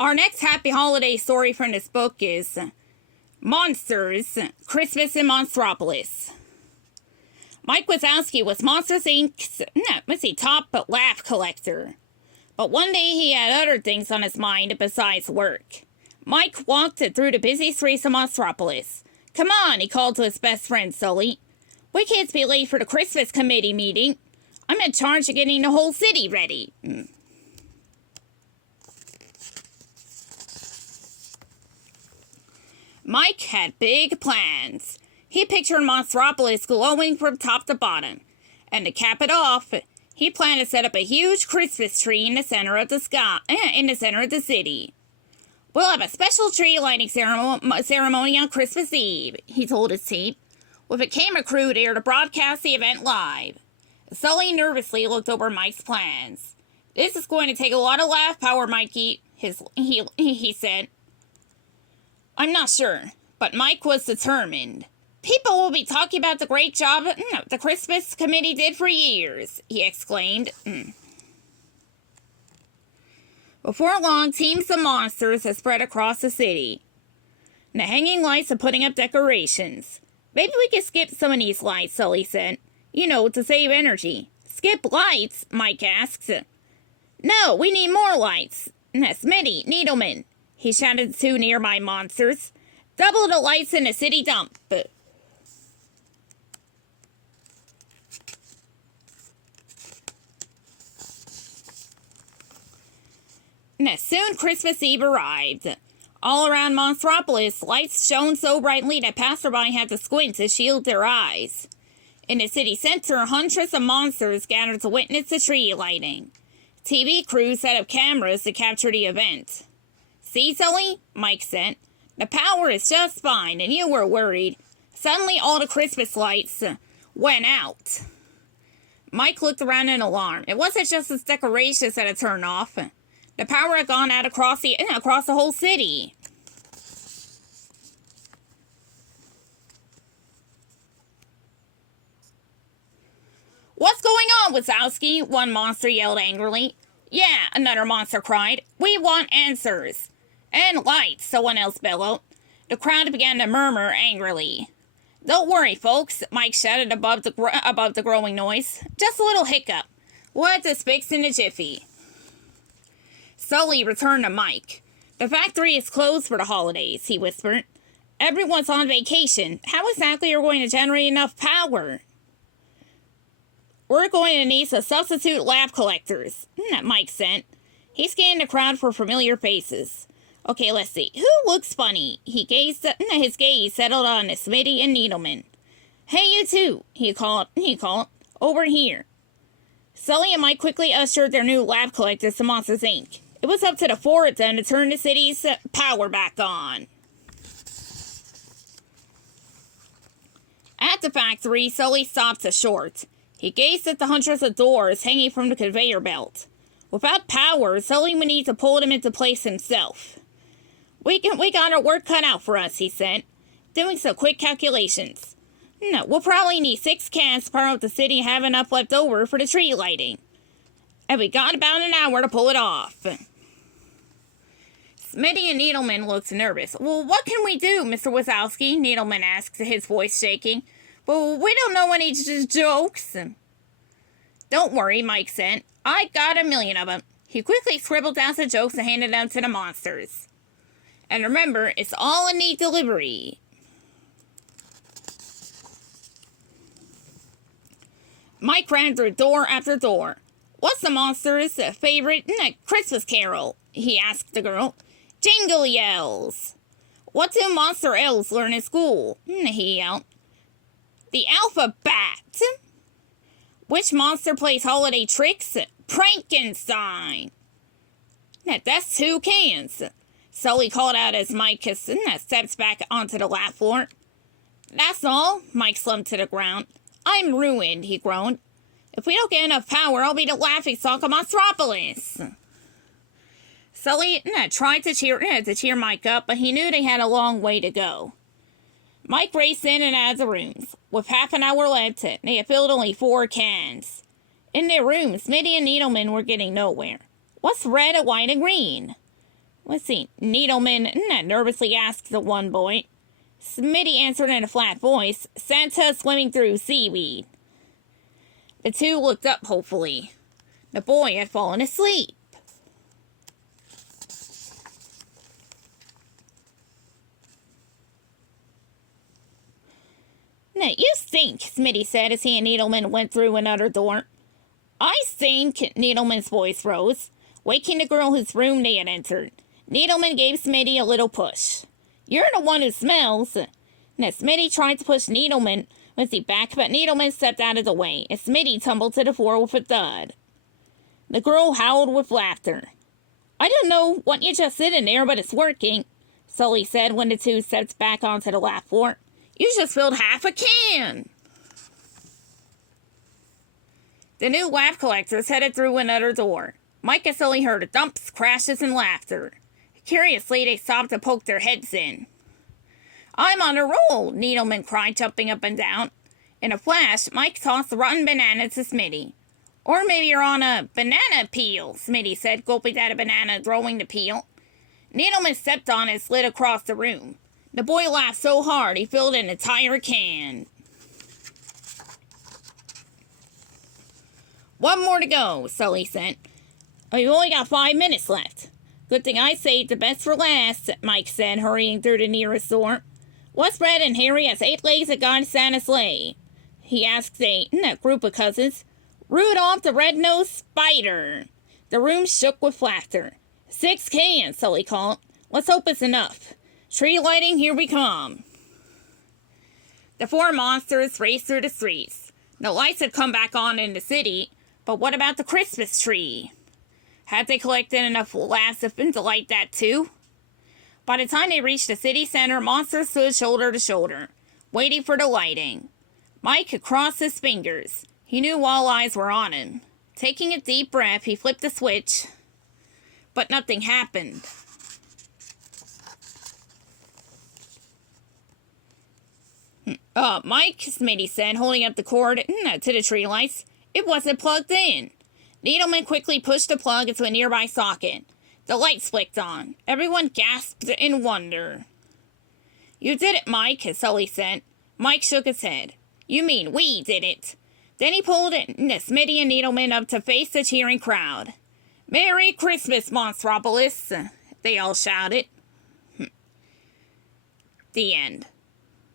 Our next happy holiday story from this book is Monsters, Christmas in Monstropolis. Mike Wazowski was Monsters Inc.'s top laugh collector. But one day he had other things on his mind besides work. Mike walked through the busy streets of Monstropolis. "Come on," he called to his best friend Sully. "We can't be late for the Christmas committee meeting. I'm in charge of getting the whole city ready." Mike had big plans. He pictured Monstropolis glowing from top to bottom. And to cap it off, he planned to set up a huge Christmas tree in the center of the city. "We'll have a special tree lighting ceremony on Christmas Eve," he told his team, with a camera crew there to broadcast the event live. Sully nervously looked over Mike's plans. "This is going to take a lot of laugh power, Mikey," he said. "I'm not sure," but Mike was determined. "People will be talking about the great job the Christmas committee did for years," he exclaimed. Before long, teams of monsters had spread across the city. And the hanging lights are putting up decorations. "Maybe we can skip some of these lights," Sully said. To save energy." "Skip lights?" Mike asked. "No, we need more lights. Smitty, Needleman," he shouted to two nearby monsters. "Double the lights in the city dump." Soon Christmas Eve arrived. All around Monstropolis, lights shone so brightly that passerby had to squint to shield their eyes. In the city center, hundreds of monsters gathered to witness the tree lighting. TV crews set up cameras to capture the event. "See, Sully?" Mike said. "The power is just fine, and you were worried. Suddenly all the Christmas lights went out." Mike looked around in alarm. It wasn't just his decorations that had turned off. The power had gone out across the whole city. "What's going on, Wazowski?" one monster yelled angrily. "Yeah," another monster cried. "We want answers." "And lights," someone else bellowed. The crowd began to murmur angrily. "Don't worry, folks," Mike shouted above the growing noise. "Just a little hiccup. We'll have this fixed in a jiffy." Sully returned to Mike. "The factory is closed for the holidays," he whispered. "Everyone's on vacation. How exactly are we going to generate enough power?" "We're going to need some substitute lab collectors," Mike said. He scanned the crowd for familiar faces. "Okay, let's see. Who looks funny?" His gaze settled on Smitty and Needleman. "Hey, you two," he called. "Over here." Sully and Mike quickly ushered their new lab collectors to Monsters, Inc. It was up to the four of them to turn the city's power back on. At the factory, Sully stopped short. He gazed at the hundreds of doors hanging from the conveyor belt. Without power, Sully would need to pull them into place himself. We got our work cut out for us," he said, doing some quick calculations. "We'll probably need 6 cans to power up the city and have enough left over for the tree lighting. And we got about an hour to pull it off." Smitty and Needleman looked nervous. "Well, what can we do, Mr. Wazowski?" Needleman asked, his voice shaking. "But we don't know any jokes." "Don't worry," Mike said. "I got 1,000,000 of them." He quickly scribbled down some jokes and handed them to the monsters. "And remember, it's all a neat delivery." Mike ran through door after door. "What's the monster's favorite Christmas carol?" he asked the girl. "Jingle yells." "What do monster elves learn in school?" he yelled. "The alphabet." "Which monster plays holiday tricks?" "Frankenstein." "That's 2 cans." Sully called out as Mike stepped back onto the lab floor. "That's all." Mike slumped to the ground. "I'm ruined," he groaned. "If we don't get enough power, I'll be the laughingstock of Monstropolis." Sully tried to cheer Mike up, but he knew they had a long way to go. Mike raced in and out of the rooms. With half an hour left, they had filled only 4 cans. In their rooms, Smitty and Needleman were getting nowhere. "What's red, white, and green?" Let's see. Needleman nervously asked the one boy. Smitty answered in a flat voice, Santa swimming through seaweed. The two looked up hopefully. The boy had fallen asleep. Now, you stink, Smitty said as he and Needleman went through another door. I stink, Needleman's voice rose, waking the girl whose room they had entered. Needleman gave Smitty a little push. You're the one who smells. Now, Smitty tried to push Needleman with the back, but Needleman stepped out of the way, and Smitty tumbled to the floor with a thud. The girl howled with laughter. I don't know what you just did in there, but it's working, Sully said when the two stepped back onto the lap floor. You just filled half a can. The new laugh collectors headed through another door. Mike and Sully heard thumps, crashes, and laughter. Curiously, they stopped to poke their heads in. I'm on a roll, Needleman cried, jumping up and down. In a flash, Mike tossed the rotten banana to Smitty. Or maybe you're on a banana peel, Smitty said, gulping down a banana, throwing the peel. Needleman stepped on it and slid across the room. The boy laughed so hard he filled an entire can. One more to go, Sully said. We've only got 5 minutes left. Good thing I saved the best for last, Mike said, hurrying through the nearest door. What's Red and Harry has 8 legs that got Santa's sleigh? He asked a group of cousins. Rudolph the Red-Nosed Spider. The room shook with laughter. 6 cans, Sully called. Let's hope it's enough. Tree lighting, here we come. The 4 monsters raced through the streets. The lights had come back on in the city, but what about the Christmas tree? Had they collected enough laughs to light that too? By the time they reached the city center, monsters stood shoulder to shoulder, waiting for the lighting. Mike could cross his fingers. He knew all eyes were on him. Taking a deep breath, he flipped the switch, but nothing happened. Mike, Smitty said, holding up the cord to the tree lights. It wasn't plugged in. Needleman quickly pushed the plug into a nearby socket. The lights flicked on. Everyone gasped in wonder. You did it, Mike, Sully said. Mike shook his head. You mean we did it. Then he pulled Smitty and Needleman up to face the cheering crowd. Merry Christmas, Monstropolis, they all shouted. The end.